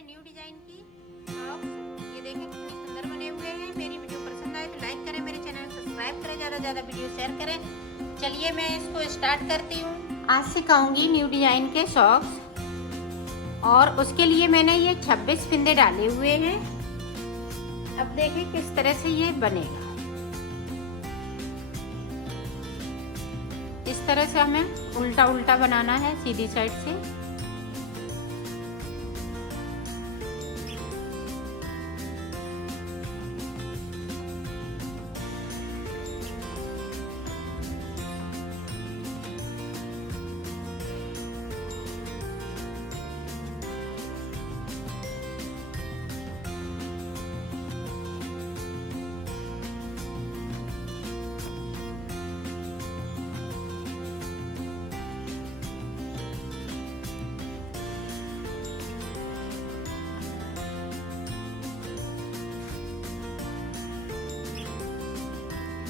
है new design की tops. ये देखें कितने सुंदर बने हुए हैं। मेरी वीडियो पसंद आए तो लाइक करें, मेरे चैनल को सब्सक्राइब करें, ज़्यादा से ज़्यादा वीडियो शेयर करें। चलिए मैं इसको स्टार्ट करती हूँ। आज सिखाऊंगी न्यू डिजाइन के सॉक्स और उसके लिए मैंने ये 26 फिंदे डाले हुए हैं। अब देखें किस तरह से ये बनेगा। इस तरह से हमें उल्टा उल्टा बनाना है सीधी साइड से।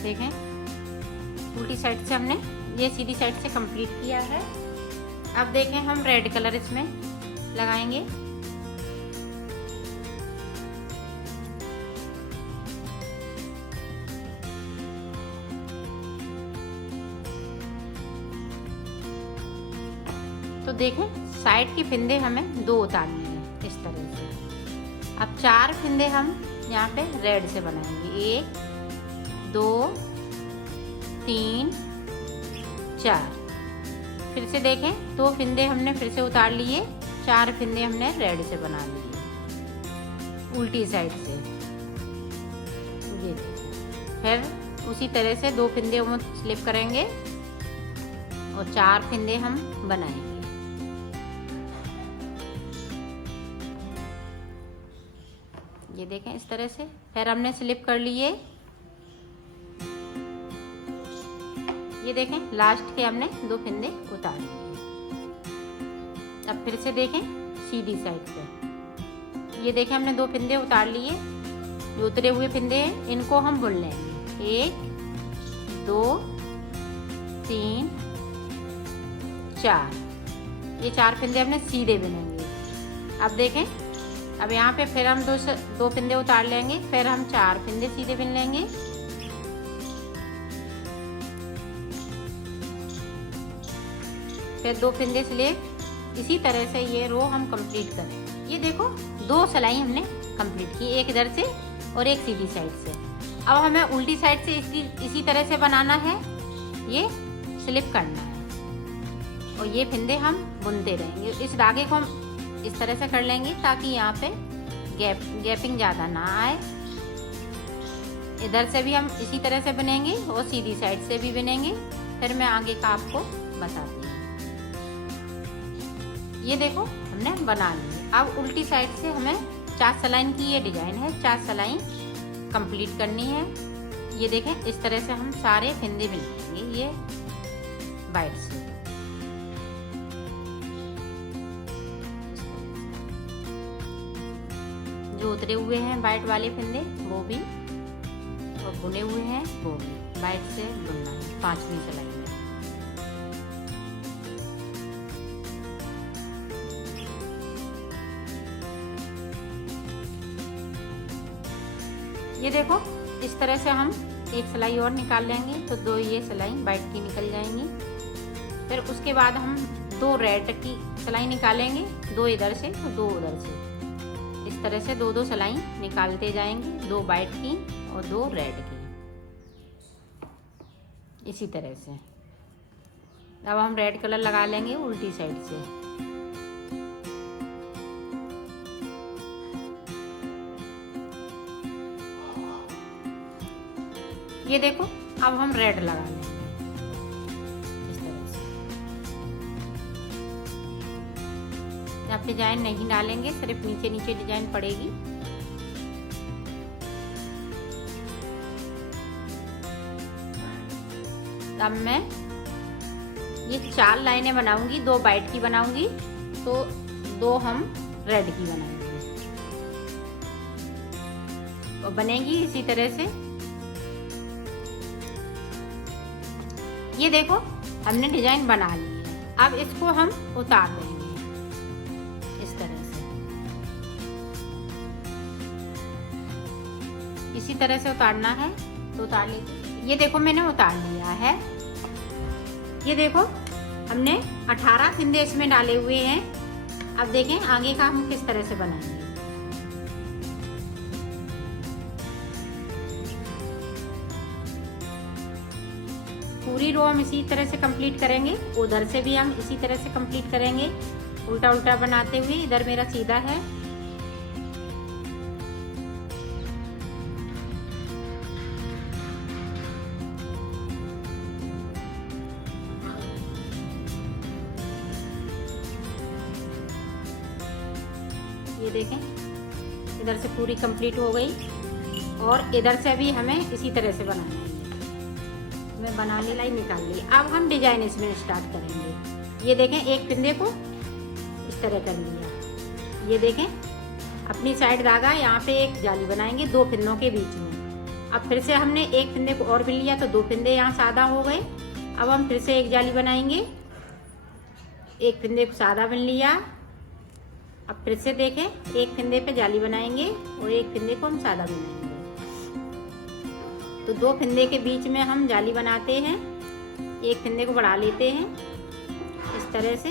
देखें उल्टी साइड से हमने ये सीधी साइड से कंप्लीट किया है। अब देखें हम रेड कलर इसमें लगाएंगे। तो देखें साइड की फिंदे हमें 2 उतारनी है इस तरह से। अब 4 फिंदे हम यहाँ पे रेड से बनाएंगे। 1 2 3 4। फिर से देखें 2 फिंदे हमने फिर से उतार लिए, 4 फिंदे हमने रेड से बना लिए उल्टी साइड से। ये देखें फिर उसी तरह से 2 फिंदे हम स्लिप करेंगे और 4 फिंदे हम बनाएंगे। ये देखें इस तरह से फिर हमने स्लिप कर लिए। ये देखें लास्ट के हमने 2 फिंदे उतार लिए। अब फिर से देखें सीधी साइड पे। ये देखें हमने 2 फिंदे उतार लिए। जो उतरे हुए फिंदे हैं इनको हम बुन लेंगे। 1 2 3 4। ये 4 फिंदे हमने सीधे बुनेंगे। अब देखें अब यहाँ पे फिर हम 2 फिंदे उतार लेंगे, फिर हम 4 फिंदे सीधे बुन लेंगे। फिर 2 फिंदे स्लिप। इसी तरह से ये रो हम कंप्लीट करें। ये देखो 2 सिलाई हमने कंप्लीट की, एक इधर से और एक सीधी साइड से। अब हमें उल्टी साइड से इसी तरह से बनाना है। ये स्लिप करना है और ये फिंदे हम बुनते रहेंगे। इस धागे को हम इस तरह से कर लेंगे ताकि यहाँ पे गैपिंग ज़्यादा ना आए। इधर से भी हम इसी तरह से बुनेंगे और सीधी साइड से भी बुनेंगे। फिर मैं आगे का आपको बताती हूँ। ये देखो हमने बना ली। अब उल्टी साइड से हमें 4 सलाइन की ये डिजाइन है, 4 सलाइन कंप्लीट करनी है। ये देखें इस तरह से हम सारे फिंदे बुनेंगे ये वाइट से। जो उतरे हुए हैं वाइट वाले फिंदे वो भी और बुने हुए हैं वो भी वाइट से बुनना है 5वीं सलाई में। ये देखो इस तरह से हम एक सिलाई और निकाल लेंगे तो 2 ये सिलाई वाइट की निकल जाएंगी। फिर उसके बाद हम 2 रेड की सिलाई निकालेंगे, 2 इधर से और 2 उधर से। इस तरह से 2 सिलाई निकालते जाएंगे, 2 वाइट की और 2 रेड की। इसी तरह से अब हम रेड कलर लगा लेंगे उल्टी साइड से। ये देखो अब हम रेड लगा लेंगे इस तरह से। अब डिजाइन नहीं डालेंगे, सिर्फ नीचे नीचे डिजाइन पड़ेगी। अब मैं ये 4 लाइनें बनाऊंगी, 2 वाइट की बनाऊंगी तो 2 हम रेड की बनाएंगे और बनेगी इसी तरह से। ये देखो हमने डिजाइन बना ली है। अब इसको हम उतार देंगे इस तरह से। इसी तरह से उतारना है तो उतार लीजिए। ये देखो मैंने उतार लिया है। ये देखो हमने 18 फिंदे इसमें डाले हुए हैं। अब देखें आगे का हम किस तरह से बनाएंगे। पूरी रो हम इसी तरह से कंप्लीट करेंगे। उधर से भी हम इसी तरह से कंप्लीट करेंगे, उल्टा उल्टा बनाते हुए। इधर मेरा सीधा है। ये देखें इधर से पूरी कंप्लीट हो गई और इधर से भी हमें इसी तरह से बनाना है। मैं बना ली, लाई निकाल ली। अब हम डिजाइन इसमें स्टार्ट करेंगे। ये देखें एक फिंदे को इस तरह कर लिया। ये देखें अपनी साइड धागा, यहाँ पे एक जाली बनाएंगे 2 फिंदों के बीच में। अब फिर से हमने एक फिंदे को और बिन लिया तो 2 फिंदे यहाँ सादा हो गए। अब हम फिर से एक जाली बनाएंगे। एक फिंदे को सादा बिन लिया। अब फिर से देखें एक फिंदे पे जाली बनाएंगे और एक फिंदे को हम सादा बनाएंगे। तो 2 फिंदे के बीच में हम जाली बनाते हैं, एक फिंदे को बढ़ा लेते हैं इस तरह से।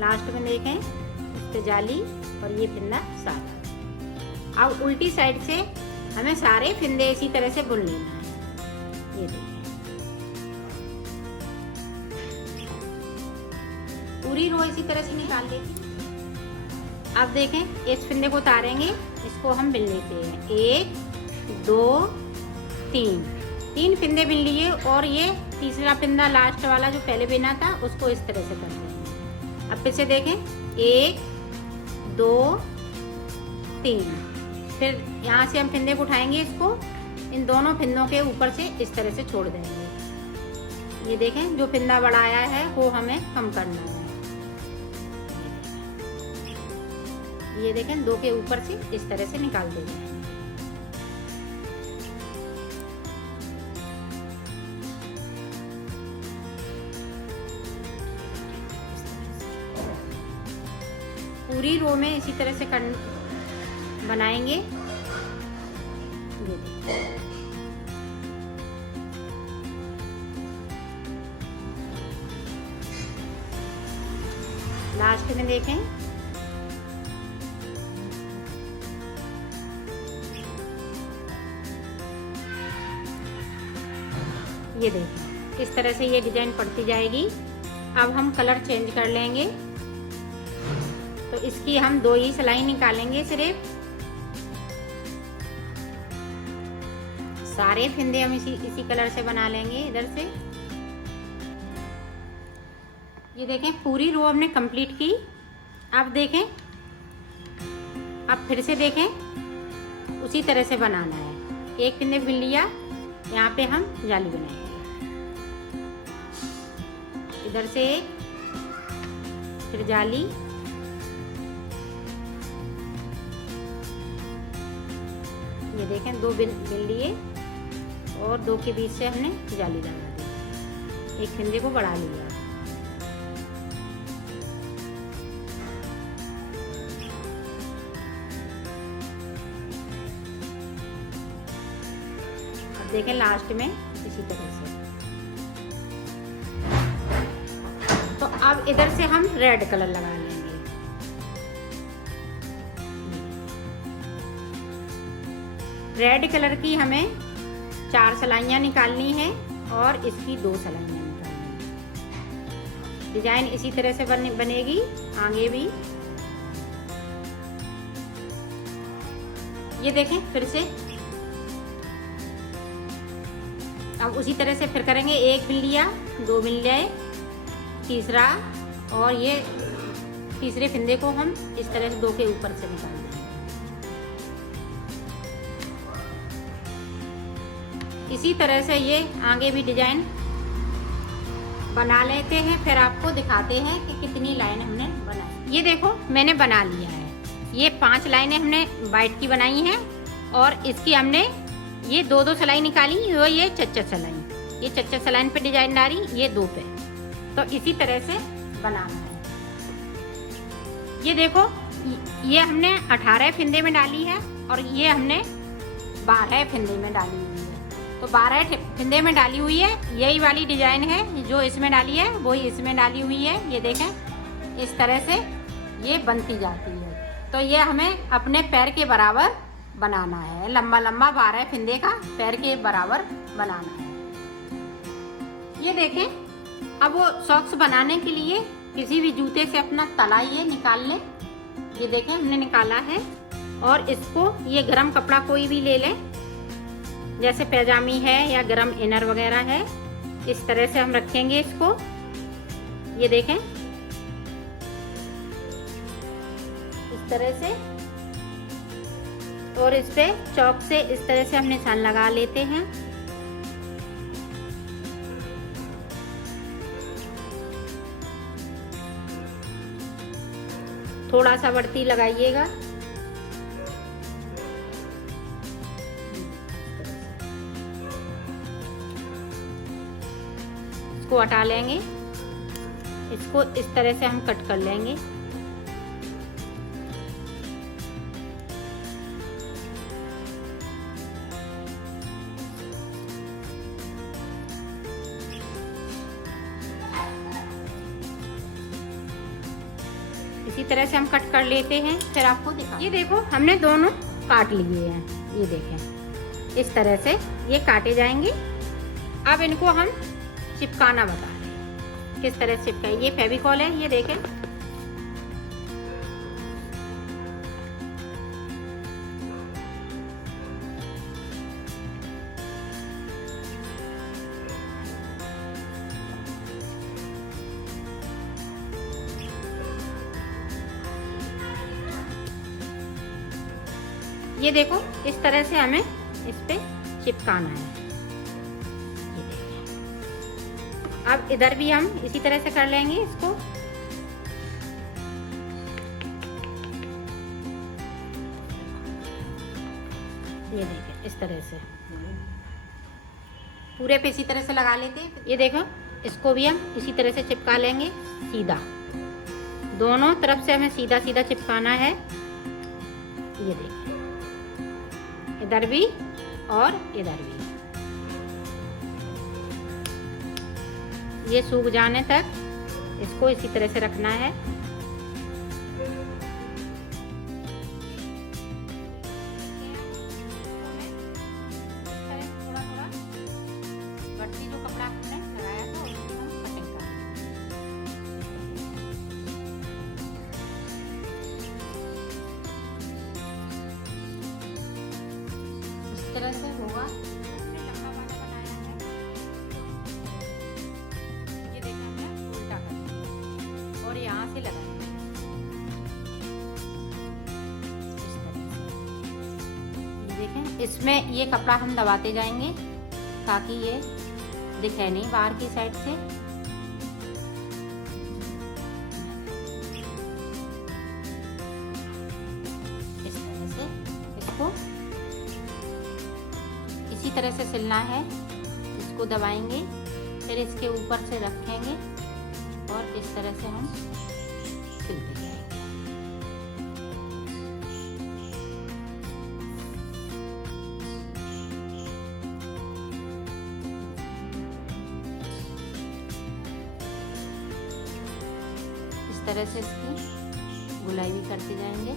लास्ट में देखें इस पे जाली और ये फिंदा सादा। अब उल्टी साइड से हमें सारे फिंदे इसी तरह से बुन लेना है। ये देखें पूरी रो इसी तरह से निकाल लेते हैं। अब देखें इस फिंदे को उतारेंगे, इसको हम बिन लेते हैं। 1 2 3 फिंदे बिन लिए और ये तीसरा फिंदा लास्ट वाला जो पहले बिना था उसको इस तरह से कर देंगे। अब फिर से देखें 1 2 3। फिर यहाँ से हम फिंदे को उठाएंगे, इसको इन दोनों फिंदों के ऊपर से इस तरह से छोड़ देंगे। ये देखें जो फिंदा बढ़ाया है वो हमें कम करना है। ये देखें 2 के ऊपर से इस तरह से निकाल देंगे। पूरी रो में इसी तरह से बनाएंगे। ये देखें लास्ट में देखें ये देखें इस तरह से ये डिजाइन पड़ती जाएगी। अब हम कलर चेंज कर लेंगे। तो इसकी हम 2 ही सिलाई निकालेंगे सिर्फ। सारे फिंदे हम इसी कलर से बना लेंगे इधर से। ये देखें पूरी रो हमने कंप्लीट की। अब देखें अब फिर से देखें उसी तरह से बनाना है। एक फिंदे बिन लिया, यहाँ पे हम जाली बनाएंगे। इधर से एक, फिर जाली, ये देखें 2 बिन लिए और 2 के बीच से हमने जाली लगा दी। एक फिंदे को बढ़ा लिया। अब देखें लास्ट में इसी तरह से। तो अब इधर से हम रेड कलर लगा लेंगे। रेड कलर की हमें 4 सिलाइयाँ निकालनी है और इसकी 2 सिलाइयाँ निकालनी है। डिजाइन इसी तरह से बनेगी आगे भी। ये देखें फिर से अब उसी तरह से फिर करेंगे। 1 बिन लिया, 2 बिन लिए, तीसरा, और ये तीसरे फिंदे को हम इस तरह से 2 के ऊपर से निकाल देंगे। इसी तरह से ये आगे भी डिजाइन बना लेते हैं। फिर आपको दिखाते हैं कि कितनी लाइन हमने बनाई। ये देखो मैंने बना लिया है। ये 5 लाइनें हमने वाइट की बनाई हैं और इसकी हमने ये 2-2 सिलाई निकाली और ये चच्चा सिलाई, ये चच्चा सिलाई पे डिजाइन डाली, ये 2 पे। तो इसी तरह से बनाना है। ये देखो, ये हमने 18 फिंदे में डाली है और ये हमने 12 फिंदे में डाली हुई है। तो 12 फिंदे में डाली हुई है, यही वाली डिजाइन है जो इसमें डाली है वही इसमें डाली हुई है। ये देखें, इस तरह से ये बनती जाती है। तो ये हमें अपने पैर के बराबर बनाना है, लंबा लंबा 12 फिंदे का पैर के बराबर बनाना है। ये देखें, अब वो सॉक्स बनाने के लिए किसी भी जूते से अपना तला ये निकाल लें। ये देखें, हमने निकाला है और इसको ये गरम कपड़ा कोई भी ले लें, जैसे पैजामी है या गरम इनर वगैरह है। इस तरह से हम रखेंगे इसको। ये देखें, इस तरह से, और इस पे चौक से इस तरह से हम निशान लगा लेते हैं। थोड़ा सा बढ़ती लगाइएगा। इसको हटा लेंगे, इसको इस तरह से हम कट कर लेंगे। इसी तरह से हम कट कर लेते हैं, फिर आपको दिखा। ये देखो, हमने दोनों काट लिए हैं। ये देखें, इस तरह से ये काटे जाएंगे। अब इनको हम चिपकाना बता रहे हैं, किस तरह से चिपकाए। ये फेविकॉल है, ये देखें। ये देखो, इस तरह से हमें इस पे चिपकाना है। ये देखिए, अब इधर भी हम इसी तरह से कर लेंगे इसको। ये देखिए, इस तरह से पूरे पे इसी तरह से लगा लेते हैं। ये देखो, इसको भी हम इसी तरह से चिपका लेंगे सीधा। दोनों तरफ से हमें सीधा सीधा चिपकाना है। ये देखिए, इधर भी और इधर भी। ये सूख जाने तक इसको इसी तरह से रखना है। बढ़ती जो कपड़ा हमने लगाया था उसकी हम कटिंग कर इस तरह से होगा। हमने लंबा वाला बनाया है। ये देखा, हमने उल्टा कर दिया और यहाँ से लगाया इस तरह से। ये देखें, इसमें ये कपड़ा हम दबाते जाएंगे ताकि ये दिखे नहीं बाहर की साइड से। इस तरह से इसको इसी तरह से सिलना है। इसको दबाएंगे, फिर इसके ऊपर से रखेंगे और इस तरह से हम सिलते जाएंगे। इस तरह से इसकी गुलाई भी करते जाएंगे।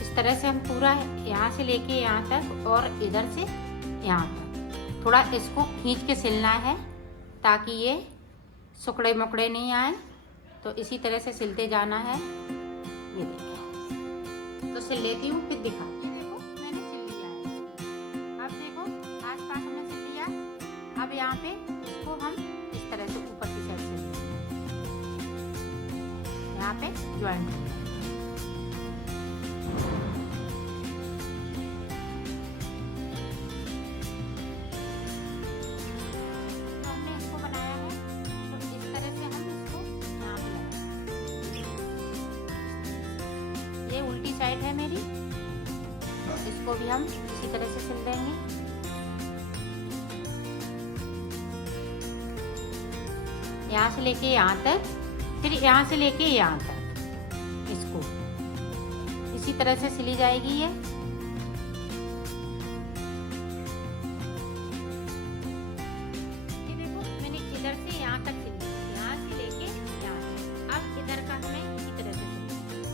इस तरह से हम पूरा यहाँ से लेके यहाँ तक और इधर से यहाँ तक थोड़ा इसको खींच के सिलना है ताकि ये सुकड़े मुकड़े नहीं आए। तो इसी तरह से सिलते जाना है। ये देखिए, तो सिल लेती हूँ फिर दिखाती हूँ। देखो, मैंने सिल लिया है। अब देखो, आस पास हमने सिल लिया। अब यहाँ पे इसको हम इस तरह से ऊपर की साइड से यहाँ पे ज्वाइंट कर लेंगे। तो हमने इसको बनाया है, तो इस तरह से हम इसको यहाँ पे लगाएंगे। उल्टी साइड है मेरी, इसको भी हम इसी तरह से सिल देंगे। यहाँ से लेके यहाँ तक, फिर यहाँ से लेके यहाँ तक, इसको इसी तरह से सिली जाएगी ये। देखो मैंने इधर से यहाँ तक सिली, यहाँ से लेके यहाँ तक। अब इधर का हमें इसी तरह से सिलना।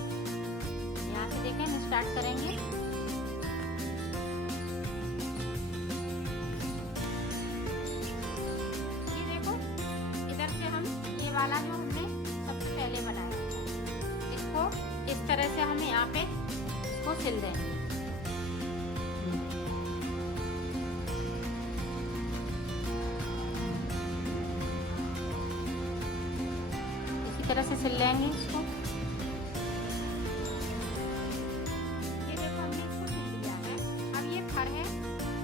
यहाँ से देखें हम स्टार्ट करेंगे। ये देखो इधर से हम ये वाला जो हमने सबसे पहले बनाया था, इसको इस तरह से हम यहाँ पे इसको सिल देंगे। इसी तरह से सिल लेंगे इसको। ये देखो हमने इसको सिल लिया है। अब ये फर है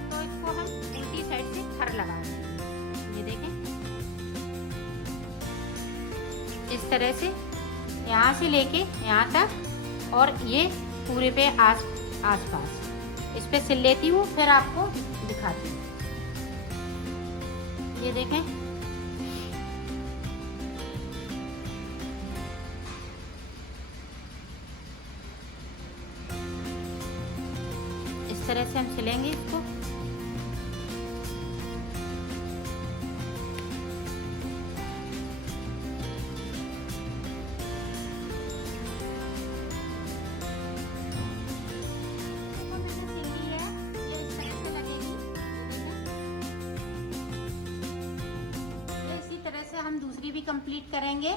तो इसको हम उल्टी साइड से फर लगाएंगे। ये देखें इस तरह से यहाँ से लेके यहाँ तक, और ये पूरे पे आस पास इस पे सिल लेती हूँ, फिर आपको दिखाती हूँ। ये देखें इस तरह से हम सिलेंगे इसको। हम दूसरी भी कंप्लीट करेंगे।